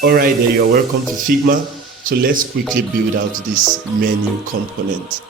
Alright there, you're welcome to Figma. So let's quickly build out this menu component.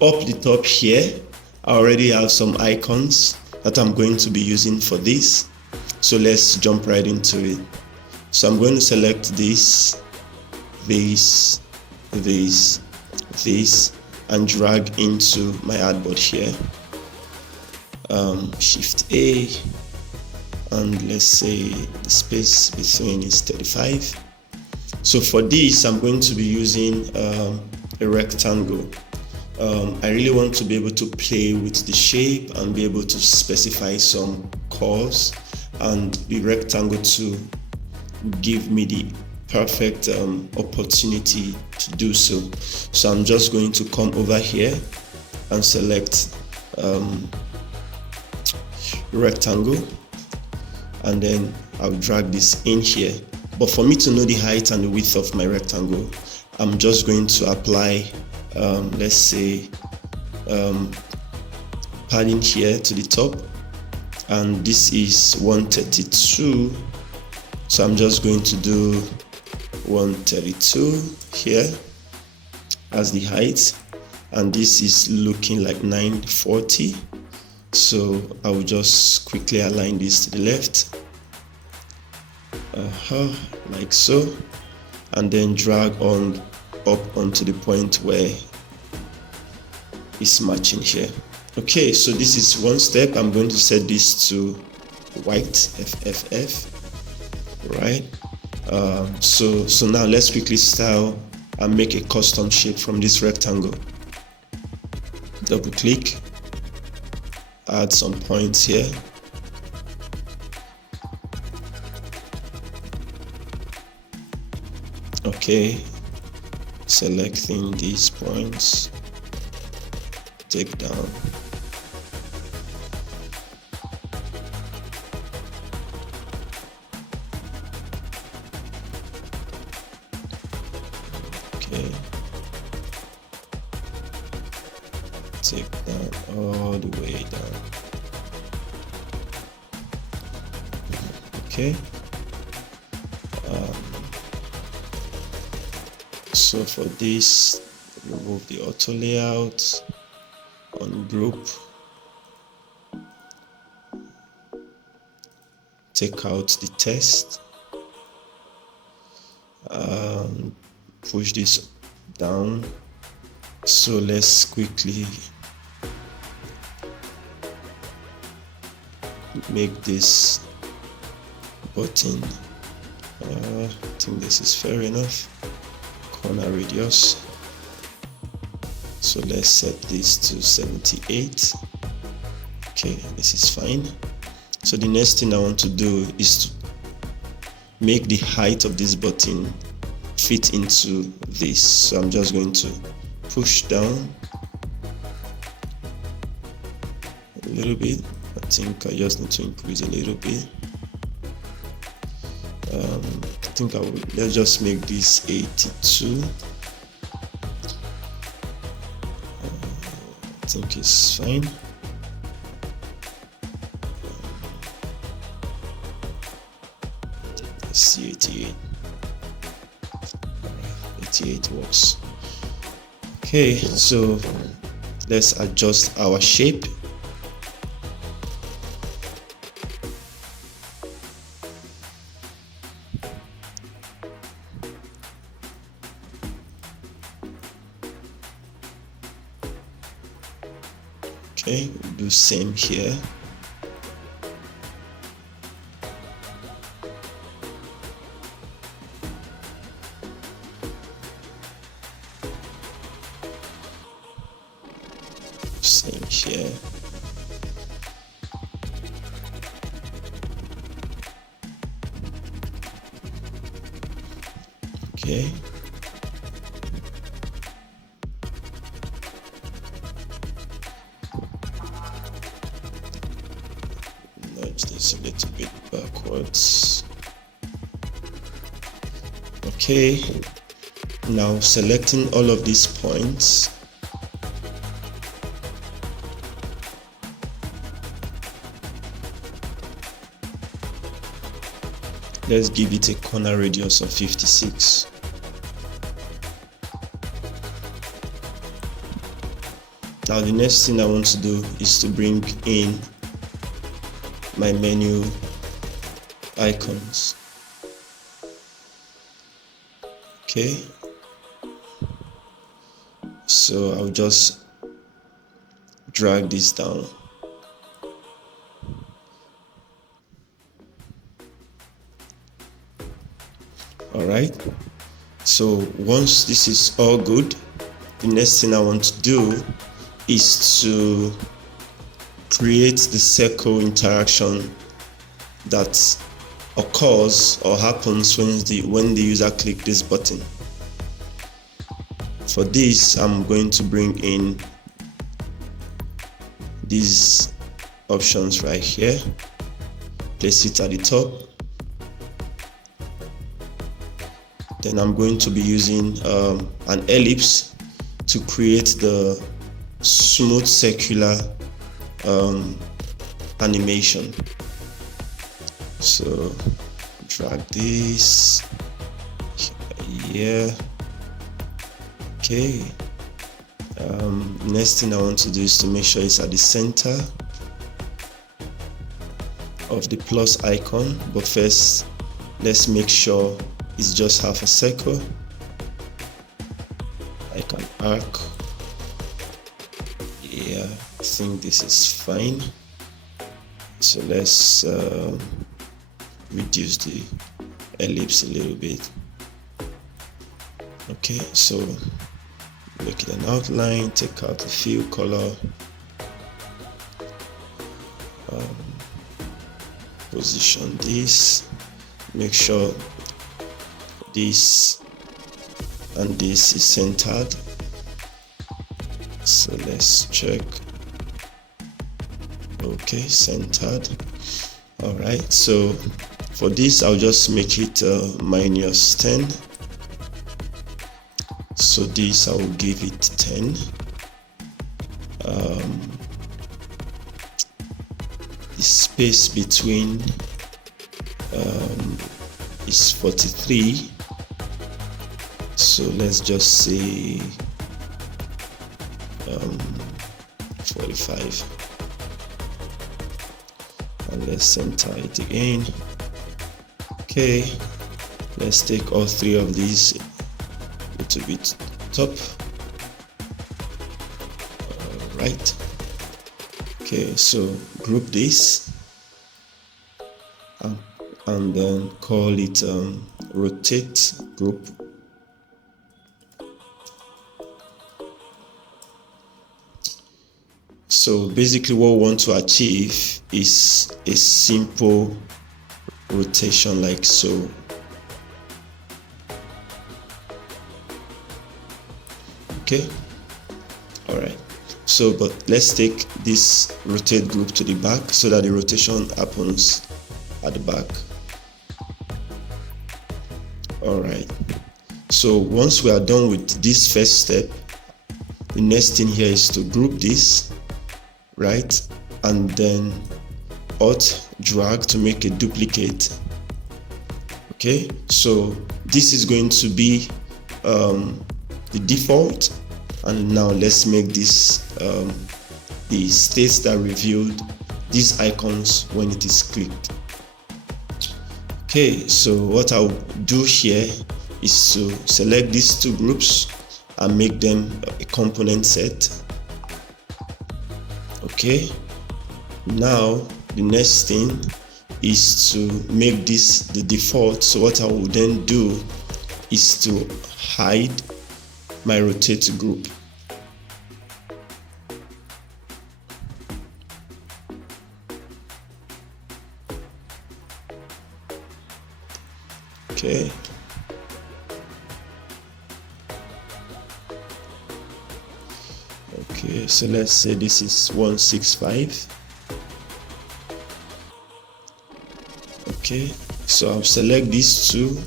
Up the top here, I already have some icons that I'm going to be using for this. So let's jump right into it. So I'm going to select this, and drag into my artboard here. Shift A, and let's say the space between is 35. So for this, I'm going to be using a rectangle. I really want to be able to play with the shape and be able to specify some curves, and the rectangle to give me the perfect opportunity to do so. So I'm just going to come over here and select rectangle, and then I'll drag this in here. But for me to know the height and the width of my rectangle, I'm just going to apply let's say padding here to the top, and this is 132, so I'm just going to do 132 here as the height, and this is looking like 940, so I will just quickly align this to the left, like so, and then drag on up onto the point where it's matching here. Okay, so this is one step. I'm going to set this to white, FFF, right? So now let's quickly style and make a custom shape from this rectangle. Double click, add some points here. Okay, selecting these points, take down. Okay, take down all the way down. Okay. So for this, remove the auto layout, ungroup, take out the text, push this down. So let's quickly make this button. I think this is fair enough. Corner radius, so let's set this to 78. Okay, this is fine. So the next thing I want to do is to make the height of this button fit into this. So I'm just going to push down a little bit. I think I just need to increase a little bit. I think let's just make this 82. I think it's fine. Let's see, 88. 88 works. Okay, so let's adjust our shape. Okay, we'll do same here. Same here. Okay. Nudge this a little bit backwards. Okay, Now selecting all of these points, let's give it a corner radius of 56. Now the next thing I want to do is to bring in my menu icons. Okay, so I'll just drag this down. Alright, so once this is all good, the next thing I want to do is to create the circle interaction that occurs or happens when the user clicks this button. For this, I'm going to bring in these options right here, place it at the top. Then I'm going to be using an ellipse to create the smooth circular animation. So drag this here. Okay, next thing I want to do is to make sure it's at the center of the plus icon, but first let's make sure it's just half a circle. I can arc. Yeah, I think this is fine. So let's reduce the ellipse a little bit. Okay, so make it an outline, take out the fill color, position this, make sure this and this is centered. So let's check. Okay, centered. All right, so for this I'll just make it -10. So this I will give it 10. The space between is 43. So let's just say 45. And let's center it again. Okay, let's take all three of these a little bit top. Right. Okay, so group this and then call it rotate group. So basically what we want to achieve is a simple rotation like so. Okay, all right, so but let's take this rotate group to the back so that the rotation happens at the back. All right, so once we are done with this first step, the next thing here is to group this, right, and then alt drag to make a duplicate. Okay, so this is going to be the default, and now let's make this the states that revealed these icons when it is clicked. Okay, so what I'll do here is to select these two groups and make them a component set. Okay, now the next thing is to make this the default. So what I will then do is to hide my rotate group. Okay, okay, so let's say this is 165. Okay, so I'll select these two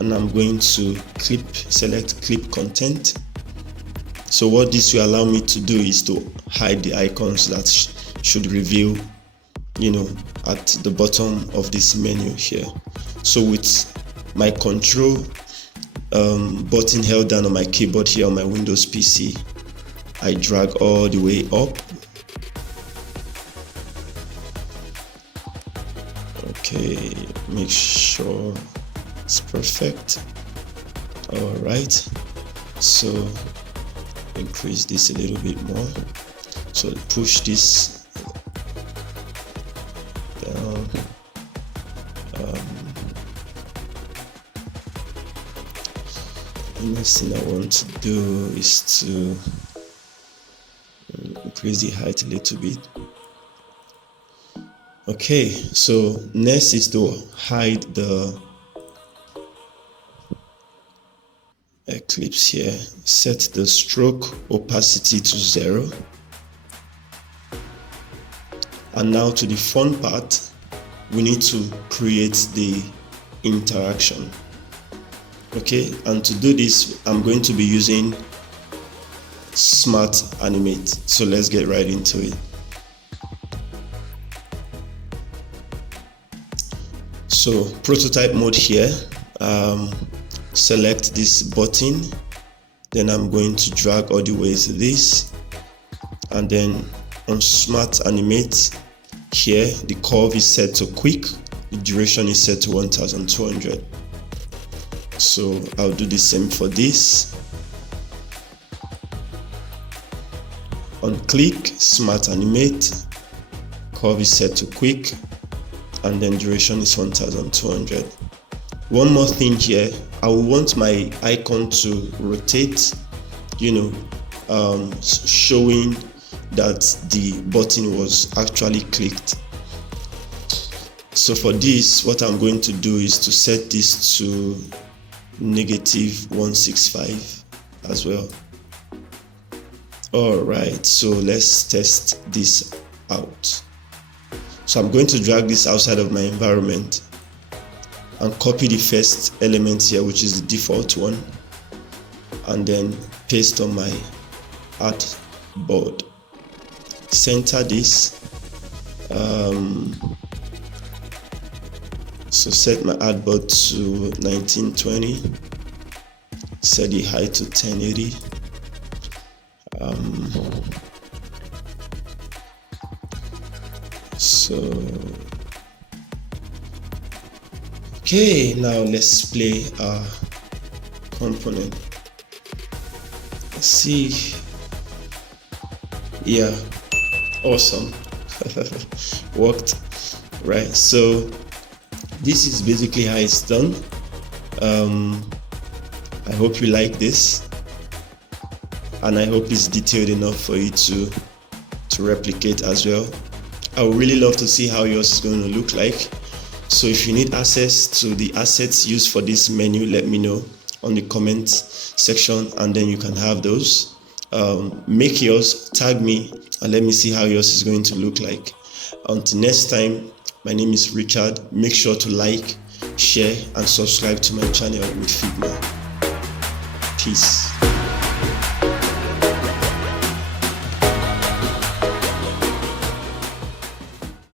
and I'm going to select clip content. So what this will allow me to do is to hide the icons that should reveal, at the bottom of this menu here. So with my control button held down on my keyboard here on my Windows PC, I drag all the way up. Okay, make sure it's perfect. All right, so increase this a little bit more. So push this down. The next thing I want to do is to increase the height a little bit. Okay, so next is to hide the eclipse here. Set the stroke opacity to 0. And now to the fun part, we need to create the interaction. Okay, and to do this, I'm going to be using Smart Animate. So let's get right into it. So prototype mode here, select this button, then I'm going to drag all the way to this, and then on Smart Animate here, the curve is set to quick, the duration is set to 1200. So I'll do the same for this. On click, Smart Animate, curve is set to quick, and then duration is 1200. One more thing here, I will want my icon to rotate, showing that the button was actually clicked. So for this, what I'm going to do is to set this to -165 as well. All right, so let's test this out. So I'm going to drag this outside of my environment and copy the first element here, which is the default one, and then paste on my artboard. Center this. So set my artboard to 1920. Set the height to 1080. Okay, now let's play our component. Let's see. Yeah, awesome. Worked. Right, so this is basically how it's done. I hope you like this, and I hope it's detailed enough for you to replicate as well. I would really love to see how yours is going to look like. So if you need access to the assets used for this menu, let me know on the comments section, and then you can have those. Make yours, tag me, and let me see how yours is going to look like. Until next time, my name is Richard. Make sure to like, share, and subscribe to my channel with Figma. Peace.